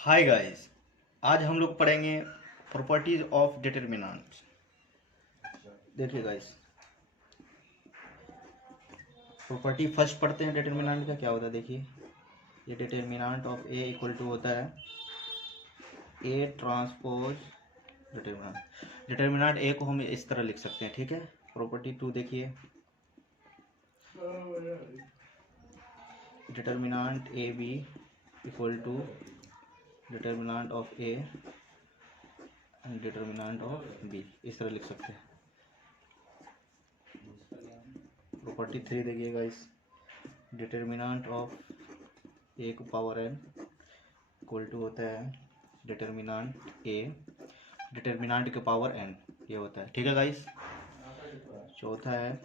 Hi guys, आज हम लोग पढ़ेंगे प्रॉपर्टीज ऑफ डिटर्मिनेंट्स। देखिए गाइस, प्रॉपर्टी फर्स्ट पढ़ते हैं डिटर्मिनेंट का क्या होता है। देखिए, ये determinant of A equal to होता है A transpose determinant. Determinant A को हम इस तरह लिख सकते हैं, ठीक है। प्रॉपर्टी टू देखिए, determinant A B equal to determinant of A and determinant of B, इस तरह लिख सकते हैं। प्रॉपर्टी थ्री देखिएगा, इस डिटर्मिनेंट ऑफ ए को पावर एन इक्वल टू होता है डिटर्मिनेंट ए डिटर्मिनेंट के पावर एन, ये होता है, ठीक है गाइस। चौथा है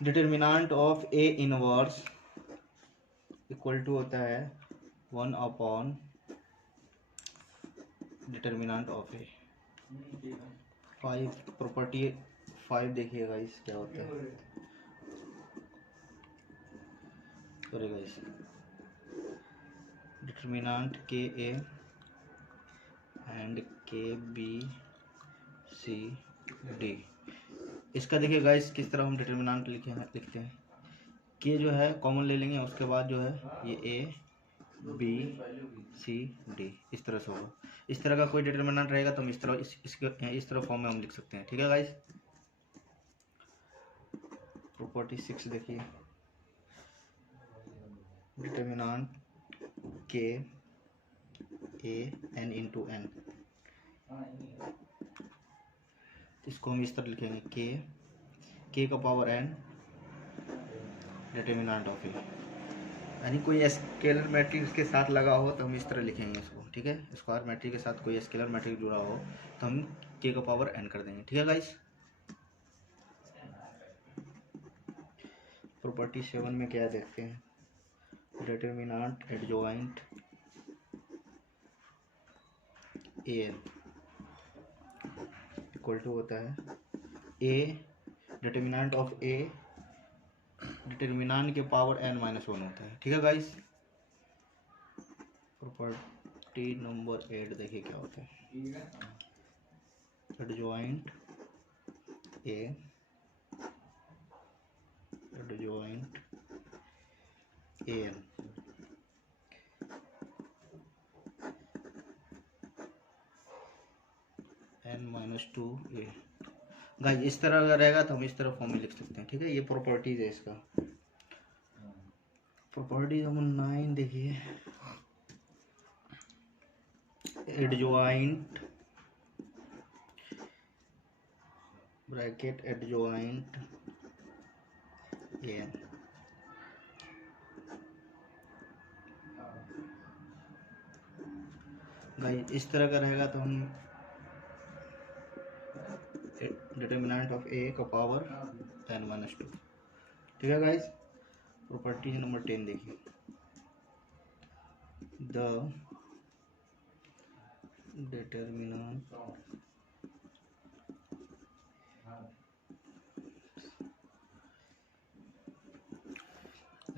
determinant of A inverse equal to होता है 1 upon determinant of A. Property five देखिए गाइस क्या होता है। Sorry guys, determinant K A and K B C D. इसका देखिए गाइस किस तरह हम डिटर्मिनेंट लिखते हैं। के जो है कॉमन ले लेंगे, उसके बाद जो है ये ए बी सी डी, इस तरह से होगा। इस तरह का कोई डिटर्मिनेंट रहेगा तो हम इस तरह फॉर्म में हम लिख सकते हैं, ठीक है गाइस। प्रॉपर्टी सिक्स देखिए, determinant K A N into N, इसको हम इस तरह लिखेंगे के का पावर एन डिटर्मिनेंट ऑफ ए, यानी कोई स्केलर मैट्रिक्स के साथ लगा हो तो हम इस तरह लिखेंगे इसको, ठीक है। स्क्वायर मैट्रिक्स के साथ कोई स्केलर मैट्रिक्स जुड़ा हो तो हम के का पावर एन कर देंगे, ठीक है गाइस। प्रॉपर्टी सेवन में क्या देखते हैं, determinant adjoint A N equal to होता है A determinant of A determinant के पावर एन माइनस वन होता है, ठीक है गाइस। प्रॉपर्टी नंबर 8 देखिए क्या होता है, adjoint A adjoint A N N minus two A. Guys इस तरह अगर रहेगा तो हम इस तरह फॉर्म में लिख सकते हैं, ठीक है। ये प्रॉपर्टीज है इसका। प्रॉपर्टीज नंबर 9 देखिए, adjoint bracket adjoint A N. Guys इस तरह का रहेगा तो हम डिटर्मिनेंट ऑफ ए का पावर एन माइनस टू, ठीक है गाइस। प्रॉपर्टी नंबर 10 देखिए, the determinant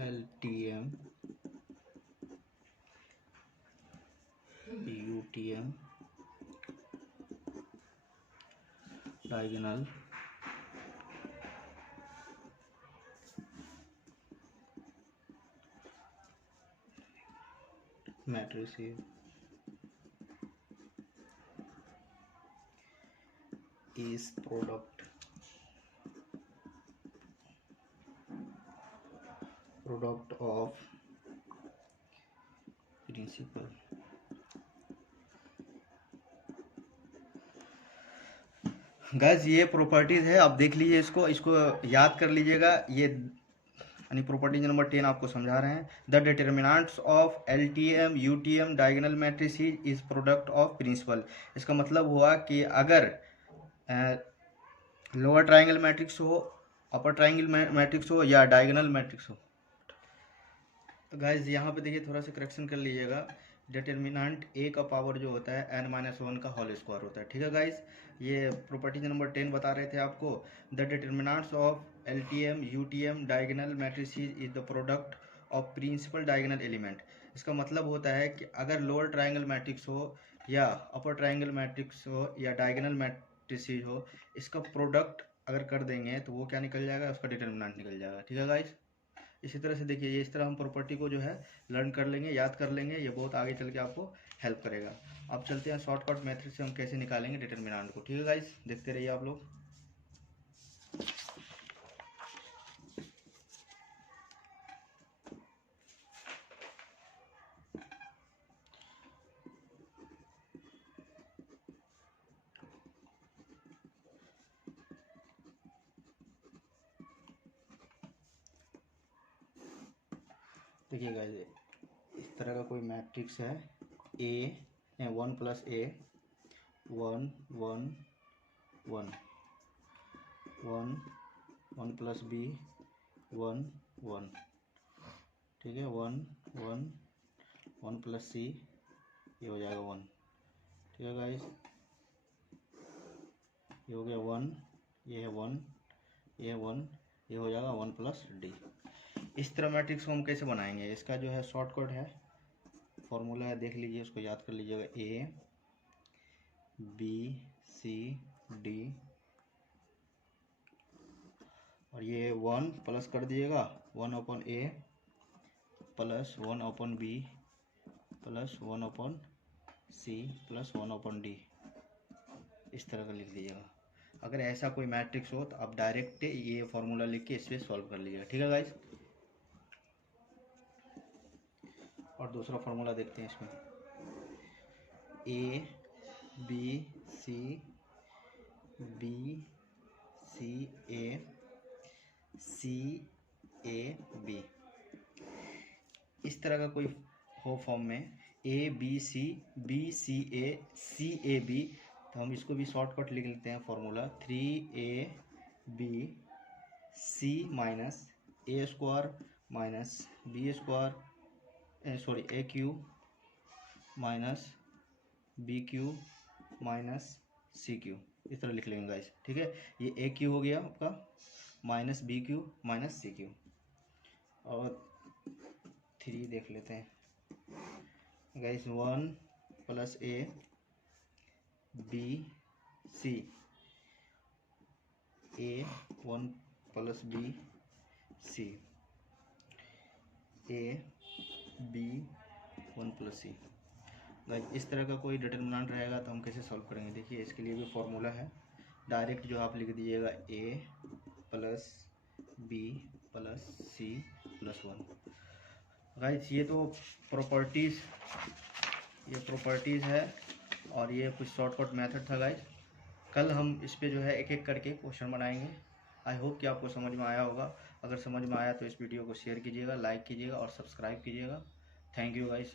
LTM UTM diagonal matrices is product of principal gas. ये प्रॉपर्टीज है, आप देख लीजिए इसको याद कर लीजिएगा। ये यानी प्रॉपर्टीज नंबर 10 आपको समझा रहे हैं। The determinants of LTM UTM diagonal matrices is product of principal. इसका मतलब हुआ कि अगर लोअर ट्राइंगल मैट्रिक्स हो, अपर ट्राइंगल मैट्रिक्स हो या डायगोनल मैट्रिक्स हो। तो गाइज यहाँ पे देखिए थोड़ा सा करेक्शन कर लीजिएगा। डिटर्मिनेंट ए का पावर जो होता है n माइनस वन का होल स्क्वायर होता है, ठीक है गाइज। ये प्रॉपर्टी नंबर 10 बता रहे थे आपको। The determinants of LTM UTM diagonal matrices is the product of principal diagonal element. इसका मतलब होता है कि अगर लोअर ट्रायंगल मैट्रिक्स हो या अपर ट्रायंगल मैट्रिक्स हो या डायगोनल मैट्रिसेस हो, इसका प्रोडक्ट अगर कर देंगे तो वो क्या निकल जाएगा, उसका डिटर्मिनेंट निकल जाएगा। ठीक है गाइस, इसी तरह से देखिए, ये इस तरह हम प्रॉपर्टी को जो है लर्न कर लेंगे, याद कर लेंगे, ये बहुत आगे चल के आपको हेल्प करेगा। अब चलते हैं शॉर्टकट मेथड से हम कैसे निकालेंगे डिटर्मिनेंट को। ठीक है गाइस, देखते रहिए आप लोग। देखिए गाइस, इस तरह का कोई मैट्रिक्स है, ए 1 प्लस ए 1 1 1 1 1 प्लस बी 1 1, ठीक है, 1 1 1 प्लस सी, ये हो जाएगा 1। ठीक है गाइस, ये हो गया 1, ये है 1, ये है 1, ये हो जाएगा 1 प्लस डी। इस तरह मैट्रिक्स को हम कैसे बनाएंगे, इसका जो है शॉर्टकट है, फॉर्मूला है, देख लीजिए, उसको याद कर लीजिएगा। ए बी सी डी, और ये 1 प्लस कर दिएगा 1 upon A plus 1 upon B plus 1 upon C plus 1 upon D, इस तरह का लिख लीजिएगा। अगर ऐसा कोई मैट्रिक्स हो तो आप डायरेक्ट ये फॉर्मूला लिख के इस पर सॉल्व कर लीजिएगा। ठीक है गाइस, और दूसरा फॉर्मूला देखते हैं इसमें। ए B C A C A B, इस तरह का कोई हो फॉर्म में, ए बी सी ए बी, तो हम इसको भी शॉर्टकट लिख लेते हैं formula 3a b c minus A square minus B square, sorry A cube minus B Q minus C cube, इस तरह लिख लेंगे गाइस। ठीक है, ये ए क्यू हो गया आपका minus B Q minus C Q, और 3 देख लेते हैं guys. 1 plus A B C, A 1 plus B C, A B 1 plus C. Guys, इस तरह का कोई डिटर्मिनेंट रहेगा तो हम कैसे सॉल्व करेंगे, देखिए इसके लिए भी फॉर्मूला है, डायरेक्ट जो आप लिख दीजिएगा A plus B plus C plus 1। Guys, ये तो प्रॉपर्टीज़ है, और ये कुछ शॉर्टकट मेथड था गाइस। कल हम इस पे जो है एक एक करके क्वेश्चन बनाएंगे। आई होप कि आपको समझ में आया होगा। अगर समझ में आया तो इस वीडियो को शेयर कीजिएगा, लाइक कीजिएगा और सब्सक्राइब कीजिएगा। Thank you guys.